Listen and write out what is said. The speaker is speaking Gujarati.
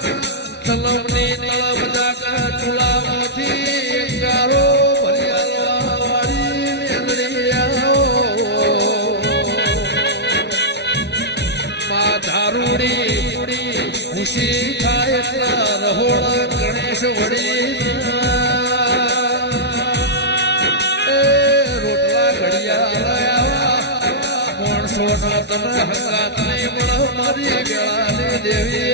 તલમની તળમ જાગા ચુલામાંથી ગારો ભરિયા વાળી મેંદડીયા મા ધારુડી ખુશી થાય રહોળ ગણેશ વડી રોટલા ઘડિયા માણસો તને હંગાત નહીં મળો મારી ગળાની દેવી